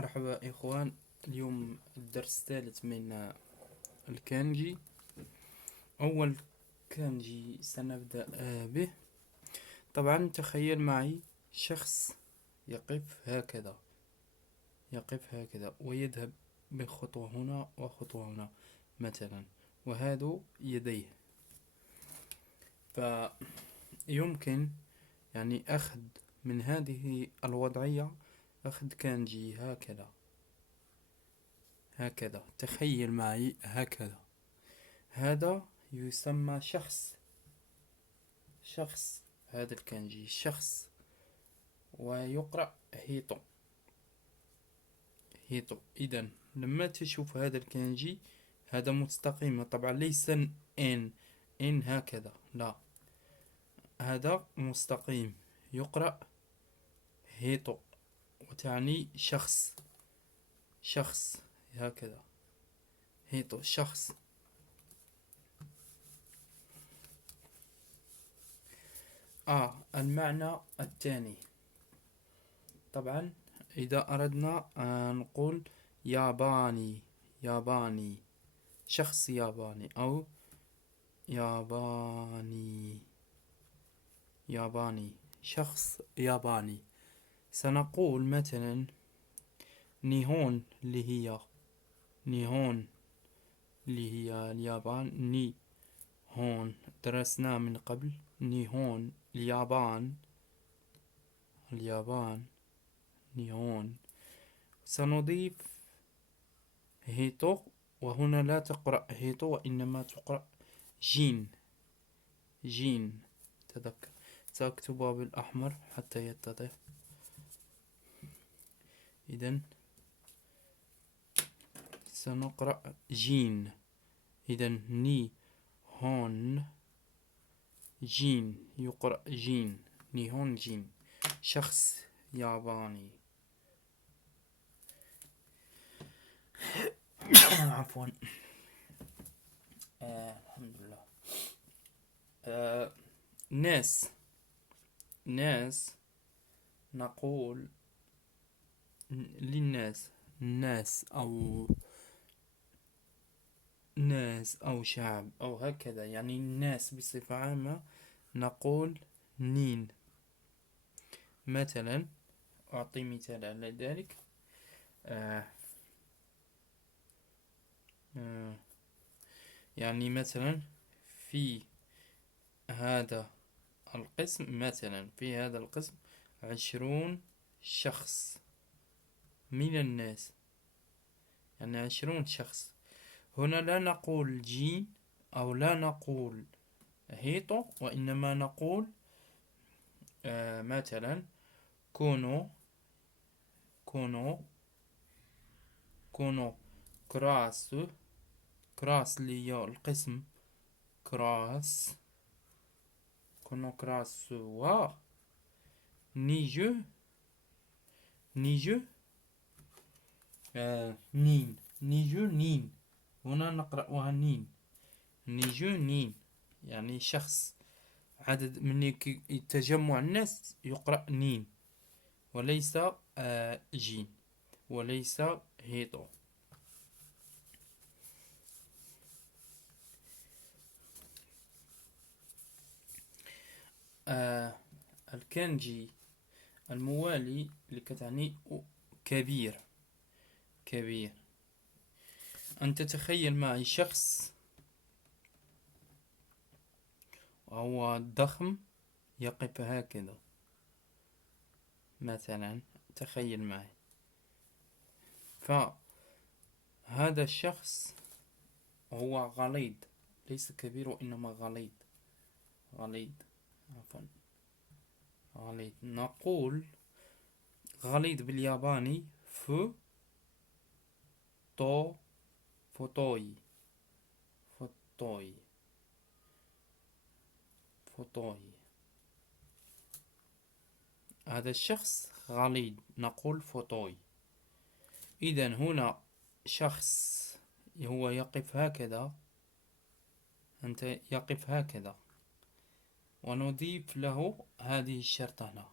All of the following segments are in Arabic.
مرحبا إخوان. اليوم الدرس الثالث من الكانجي. أول كانجي سنبدأ به. طبعا تخيل معي شخص يقف هكذا ويذهب بخطوة هنا وخطوة هنا مثلا، وهذا يديه. فيمكن يعني أخذ من هذه الوضعية أخذ كانجي هكذا. تخيل معي هكذا. هذا يسمى شخص. هذا الكانجي شخص، ويقرأ هيتو. إذا لما تشوف هذا الكانجي، هذا مستقيم طبعا، ليس إن هكذا، لا، هذا مستقيم يقرأ هيتو، وتعني شخص هكذا. هيتو شخص. المعنى الثاني، طبعا إذا أردنا نقول ياباني، شخص ياباني أو ياباني، شخص ياباني. سنقول مثلا نيهون، اللي هي اليابان. نيهون درسنا من قبل. نيهون اليابان. نيهون. سنضيف هيتو، وهنا لا تقرأ هيتو وإنما تقرأ جين. تذكر، سأكتبها بالأحمر حتى يتضح. إذن سنقرأ جين. إذن ني هون جين، يقرأ جين. نيهون جين، شخص ياباني. عفوا. الحمد لله. ناس نقول للناس، ناس أو شعب أو هكذا، يعني الناس بصفة عامة نقول نين. مثلا أعطي مثال على ذلك. يعني مثلا في هذا القسم 20 شخص من الناس، يعني 20 شخص. هنا لا نقول جين أو لا نقول هيتو، وإنما نقول مثلا كونو كراس اللي هي القسم كراس. كونو كراس و نيجو نين. هنا نقرأها نين. نيجو نين، يعني شخص، عدد من تجمع الناس يقرأ نين، وليس جين، وليس هيتو. الكانجي الموالي اللي كتعني كبير. أنت تخيل معي شخص وهو ضخم يقف هكذا مثلا، تخيل معي. فهذا الشخص هو غليظ، ليس كبير وإنما غليظ. نقول غليظ بالياباني فوتوي. هذا الشخص غليظ، نقول فوتوي. إذن هنا شخص هو يقف هكذا، أنت يقف هكذا، ونضيف له هذه الشرطة هنا،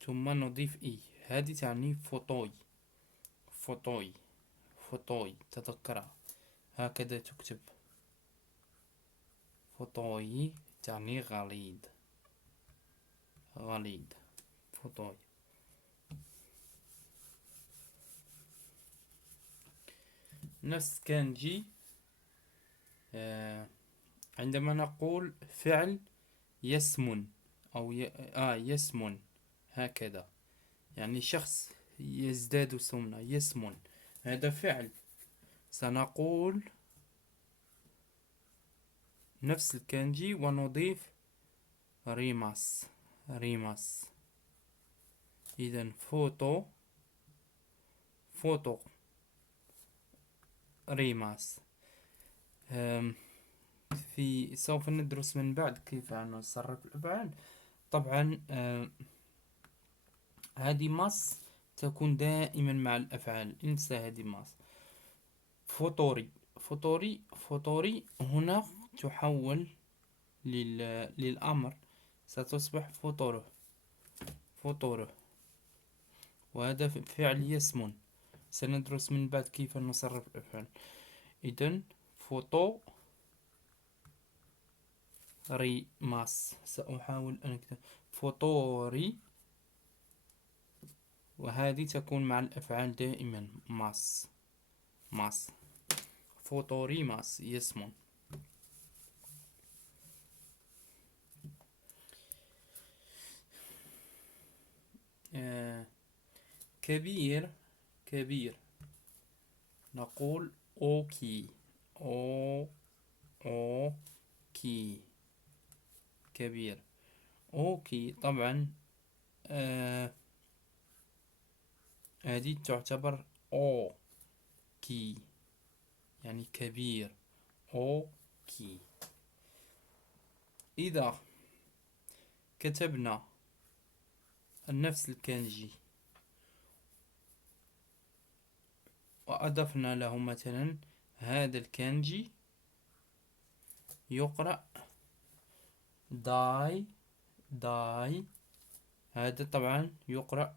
ثم نضيف هذه تعني فوتوي. فوتوي. فوتوي تذكرها، هكذا تكتب فوتوي، تعني غليظ. غليظ فوتوي. نفس كانجي عندما نقول فعل يسمن أو يسمن هكذا، يعني شخص يزداد سمنة، يسمن، هذا فعل. سنقول نفس الكانجي ونضيف ريماس. ريماس. إذن فوتو، فوتو ريماس. سوف ندرس من بعد كيف نصرف الأفعال. طبعا هذه ماس تكون دائما مع الأفعال، انسى هذه ماس. فوتوري. فوتوري. فوتوري هنا تحول للأمر، ستصبح فوتوره. فوتوره، وهذا فعل يسمن. سندرس من بعد كيف نصرف الأفعال. إذن فوتو ري ماس. سأحاول أن أكتب فوتوري، وهذه تكون مع الأفعال دائما ماس. ماس. فوتوري ماس يسمن. كبير. كبير نقول أوكي. أوكي كبير. أوكي طبعا هذه تعتبر أوكي، يعني كبير. أوكي. إذا كتبنا نفس الكانجي وأضفنا له مثلا هذا الكانجي يقرأ داي. داي هذا طبعا يقرأ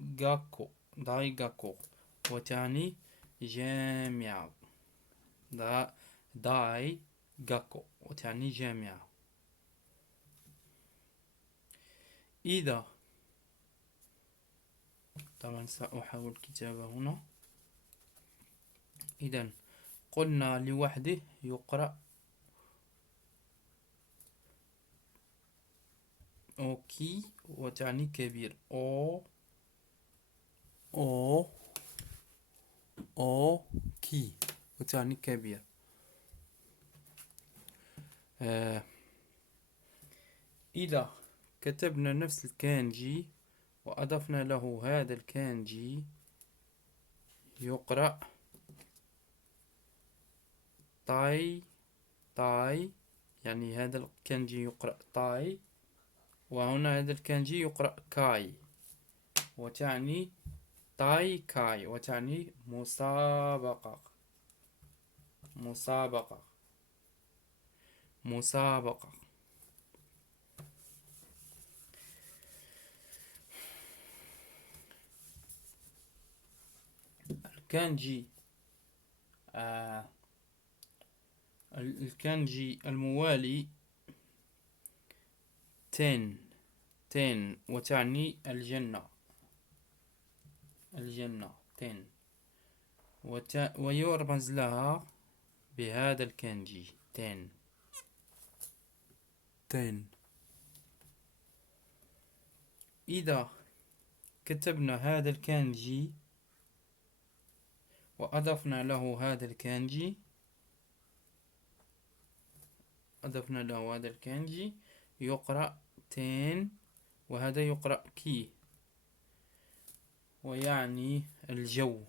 جاكو. داي جاكو، وتعني جامعة. داي جاكو وتعني جامعة. إذا طبعا سأحاول كتابة هنا. إذن قلنا لوحده يقرأ أوكي وتعني كبير. أوكي وتعني كبير. إذا كتبنا نفس الكانجي وأضفنا له هذا الكانجي يقرأ تاي. تاي يعني هذا الكانجي يقرأ تاي، وهنا هذا الكانجي يقرأ كاي، وتعني تاي كاي، وتعني مسابقة. مسابقة. مسابقة. الكانجي الكانجي الموالي تن. تن وتعني الجنة. الجنة تن، ويرمز لها بهذا الكانجي تن. تن. إذا كتبنا هذا الكانجي وأضفنا له هذا الكانجي، أضفنا له هذا الكانجي يقرأ تن، وهذا يقرأ كي، ويعني الجو.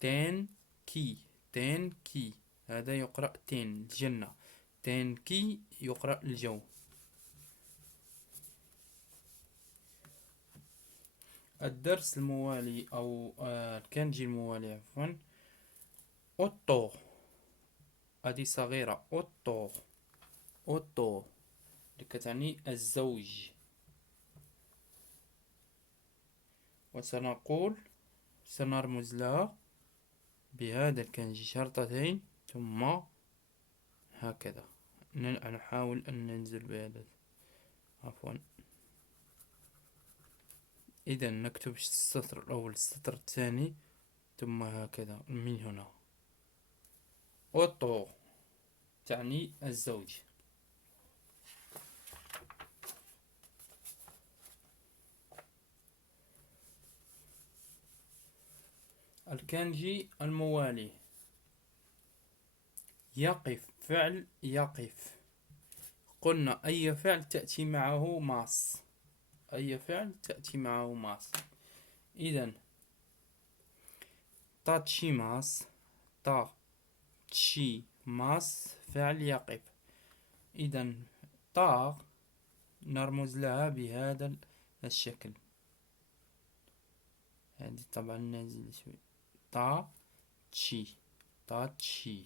تن كي. تن كي هذا يقرأ تن الجنة. تن كي يقرأ الجو. الدرس الموالي أو الكانجي الموالي عفوا أوتو. هذه صغيرة. أوتو. أوتو تعني الزوج. وسنقول سنرمز لها بهذا الكانجي شرطتين ثم هكذا. نحاول أن ننزل بهذا، عفوا. إذا نكتب السطر الأول السطر الثاني ثم هكذا من هنا. أوتو تعني الزوج. الكانجي الموالي. يقف، فعل يقف. قلنا أي فعل تأتي معه ماس، أي فعل تأتي معه ماس. إذن تاتشي ماس، تا تشي ماس فعل يقف. إذن تا نرمز لها بهذا الشكل. هذه طبعا نازل شوي. تا تشي، تا تشي،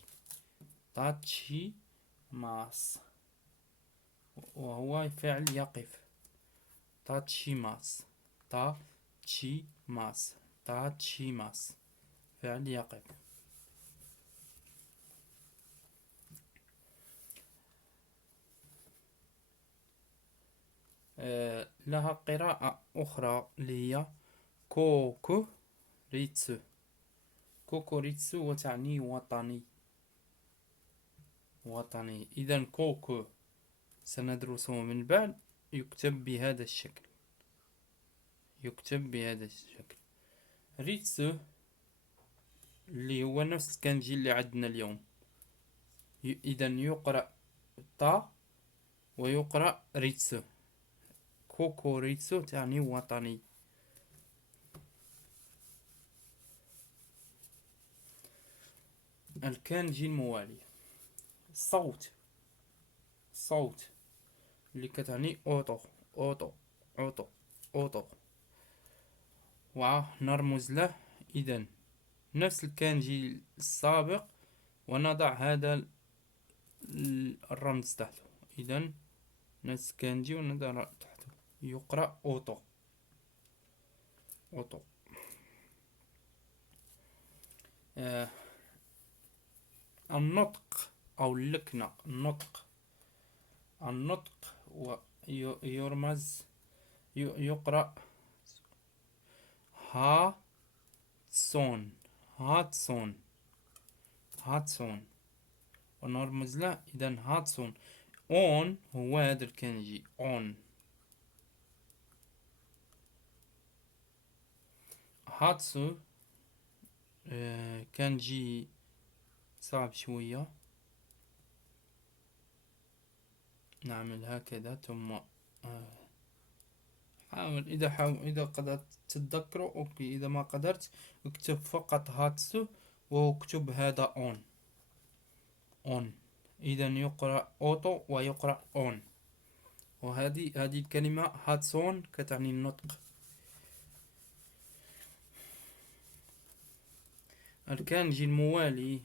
تا تشي ماس، وهو فعل يقف. تا تشي ماس، تا تشي ماس، تا تشي ماس فعل يقف. لها قراءة أخرى اللي هي كوكو ريتسو. كوكو ريتسو وتعني وطني، وطني. إذا كوكو سندرسه من بعد، يكتب بهذا الشكل، يكتب بهذا الشكل. ريتسو اللي هو نفس الكانجي اللي عندنا اليوم. إذا يقرأ تا ويقرأ ريتسو. كوكو ريتسو تعني وطني. الكانجي الموالي. صوت، صوت اللي كتعني أوتو، أوتو، أوتو، أوتو، ونرمز له. إذن نفس الكانجي السابق ونضع هذا الرمز تحته. إذن نفس الكانجي ونضع تحته. يقرأ أوتو، أوتو. النطق أو اللكنة. النطق، النطق ويرمز يقرأ هاتسون، هاتسون، هاتسون، ونرمز له. إذن هاتسون. اون هو هذا الكانجي اون. هاتسو كانجي صعب شوية. نعمل هكذا ثم حاول إذا قدرت تتذكره أوكي، إذا ما قدرت اكتب فقط هاتسو واكتب هذا اون، اون. إذا يقرأ أوتو ويقرأ اون. وهذه الكلمة هاتسون كتعني النطق. الكانجي الموالي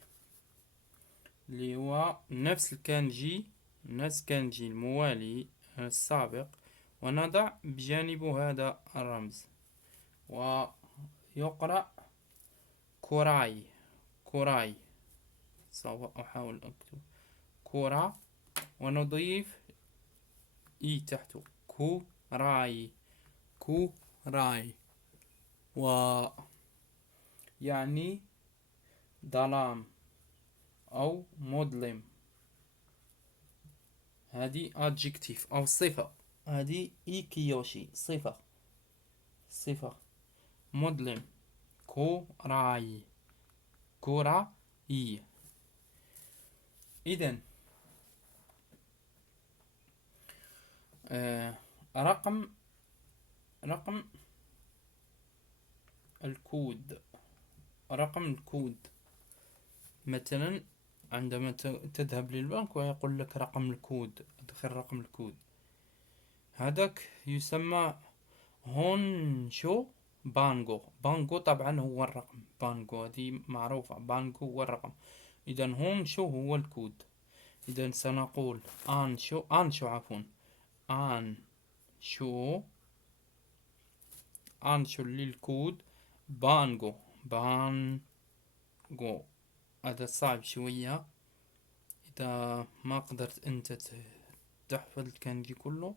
اللي هو نفس الكانجي، نفس كانجي الموالي السابق، ونضع بجانبه هذا الرمز ويقرأ كوراي، كوراي. سوف أحاول أكتب كورا ونضيف إي تحته، كوراي، كوراي، يعني ظلام أو مظلم. هذه adjective أو صفة. هذه إيكيوشي صفة، صفة. مظلم كوراي، كوراي. إذن رقم الكود. رقم الكود مثلا عندما تذهب للبنك ويقول لك رقم الكود، ادخل رقم الكود. هذاك يسمى هونشو بانغو. بانغو طبعا هو الرقم، بانغو هذه معروفة، بانغو هو الرقم. إذا هونشو هو الكود. إذا سنقول آنشو عفوا، آنشو، انشر للكود بانجو. بانجو هذا صعب شوية، إذا ما قدرت أنت تحفظ الكانجي كله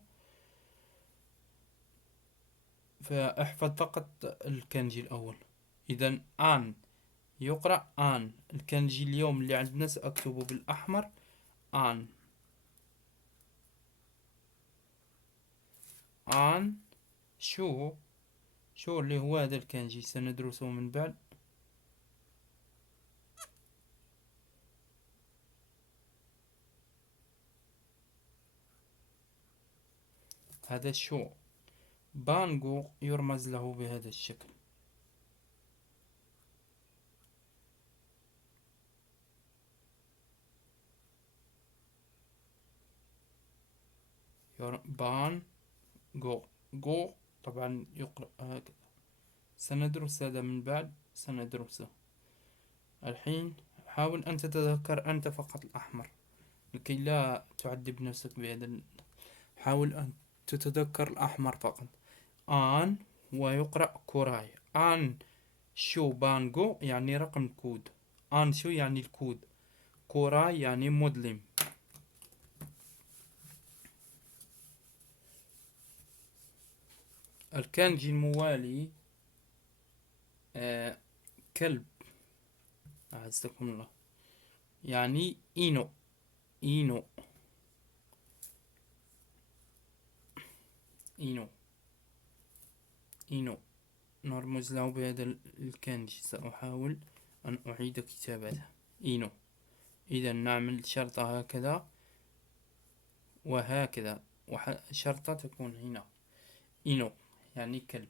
فاحفظ فقط الكانجي الأول. إذا آن يقرأ آن. الكانجي اليوم اللي عندنا سأكتبه بالأحمر آن. آن شو اللي هو هذا الكانجي سندرسه من بعد. هذا شو. بانجو يرمز له بهذا الشكل. بان جو طبعا يقرأ هكذا. سندرس هذا من بعد، سندرسه الحين. حاول أن تتذكر أنت فقط الأحمر لكي لا تعذب نفسك بهذا حاول أن تتذكر الأحمر فقط. آن ويقرأ كوراي. آن شو بانجو يعني رقم الكود. آن شو يعني الكود. كوراي يعني مظلم. الكانجي الموالي كلب أعزكم الله، يعني إينو. إينو إينو إينو نرمز له بهذا الكانجي. سأحاول أن أعيد كتابته. إينو. إذا نعمل شرطة هكذا وهكذا، شرطة تكون هنا. إينو يعني كلب.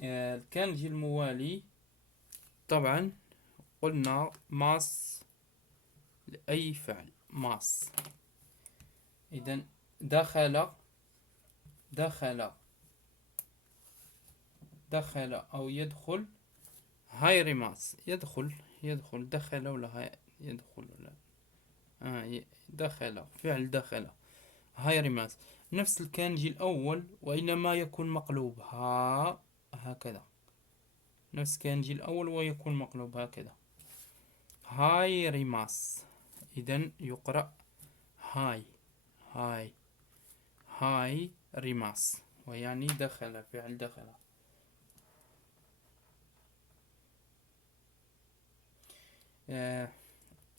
الكانجي الموالي طبعا قلنا ماس لأي فعل. ماس. إذا دخل أو يدخل. هايري ماس يدخل دخل ولا هاي يدخل ولا دخل فعل دخل. هايري ماس نفس الكانجي الأول وإنما يكون مقلوب هكذا. نفس الكانجي الأول ويكون مقلوب هكذا. هايري ماس. إذا يقرأ هاي ريماس ويعني دخل فعل دخل.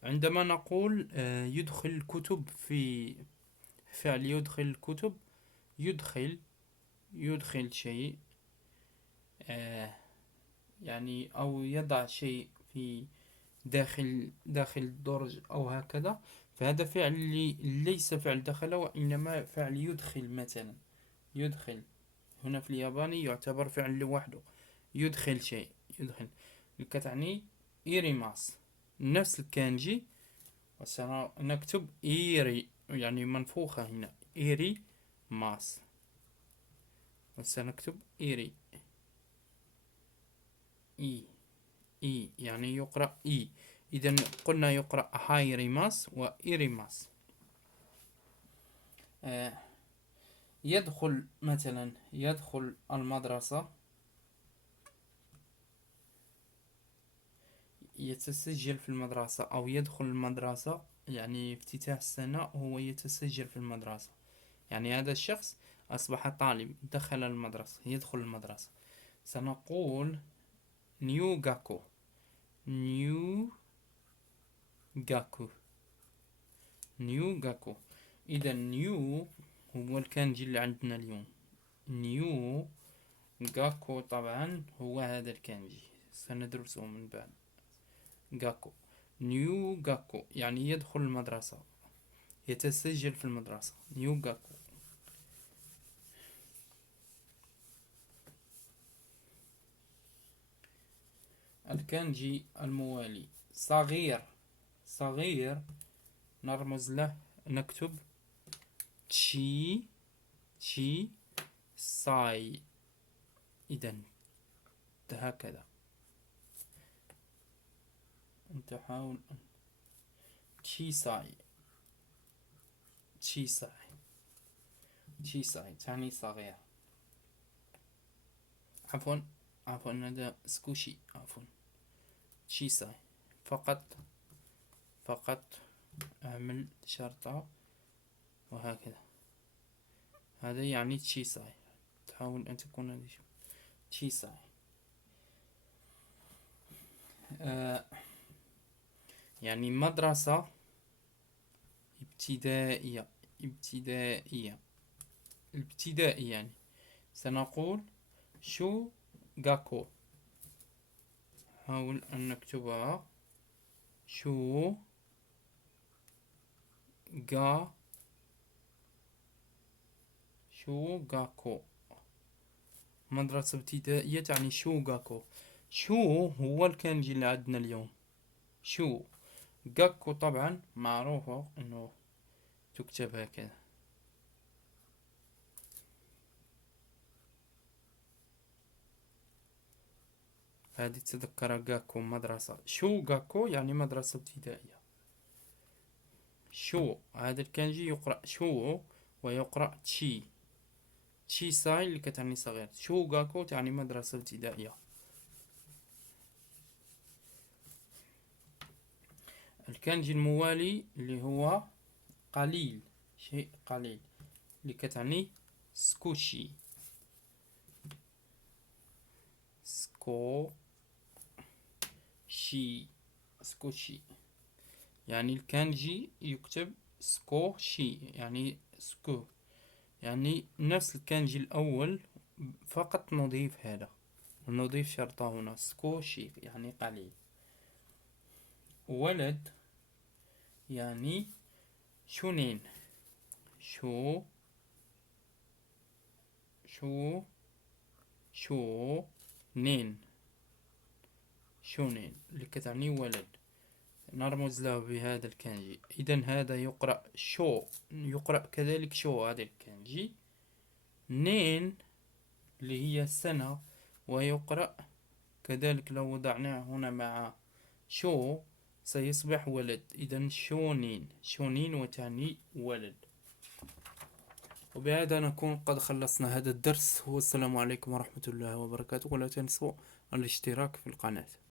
عندما نقول يدخل الكتب في فعل يدخل الكتب، يدخل شيء يعني أو يضع شيء في داخل الدرج أو هكذا، فهذا فعل ليس فعل دخل وإنما فعل يدخل. مثلا يدخل هنا في الياباني يعتبر فعل لوحده. يدخل شيء يدخل تعني إيريماس. نفس الكانجي وسنكتب إيري يعني منفوخة هنا إيري ماس وسنكتب إيري إي يعني يقرأ إي. إذا قلنا يقرأ هايريماس وإيريماس. يدخل مثلا يدخل المدرسة. يتسجل في المدرسة أو يدخل المدرسة يعني افتتاح السنة هو يتسجل في المدرسة. يعني هذا الشخص أصبح طالب دخل المدرسة يدخل المدرسة. سنقول نيو جاكو. إذا نيو هو الكانجي اللي عندنا اليوم. نيو جاكو طبعا هو هذا الكانجي سندرسه من بعد. جاكو نيو جاكو يعني يدخل المدرسة يتسجل في المدرسة. نيو جاكو. الكانجي الموالي صغير نرمز له نكتب تشي ساي. إذا هكذا أنت حاول تشي تشيساي. تشيساي تعني صغير. عفوا هذا سكوشي. عفوا تشيساي فقط أعمل شرطة وهكذا. هذا يعني تشيساي. تحاول أن تكون هذه تشيساي. يعني مدرسة ابتدائية. ابتدائي يعني سنقول شو غاكو. حاول أن نكتبها شو غاكو. مدرسة ابتدائية تعني شو غاكو. شو هو الكانجي اللي عندنا اليوم. شو غاكو طبعا معروفة انه تكتب هكذا. هذه تذكر غاكو مدرسة. شو غاكو يعني مدرسة ابتدائية. شو هذا الكانجي يقرأ شو ويقرأ تشي ساي اللي كتعني صغير. شو غاكو تعني مدرسة ابتدائية. الكانجي الموالي اللي هو قليل، شيء قليل، اللي كتعني سكوشي. سكوشي يعني الكانجي يكتب سكوشي يعني سكو، يعني نفس الكانجي الأول فقط نضيف هذا، نضيف شرطة هنا سكوشي يعني قليل. ولد يعني شونين. نين شونين اللي كتعني ولد، نرمز له بهذا الكانجي. إذا هذا يقرأ يقرأ كذلك شو هذا الكانجي. نين اللي هي سنة، ويقرأ كذلك لو وضعناه هنا مع شو سيصبح ولد. إذا شونين وتعني ولد. وبهذا نكون قد خلصنا هذا الدرس. والسلام عليكم ورحمة الله وبركاته. ولا تنسوا الاشتراك في القناة.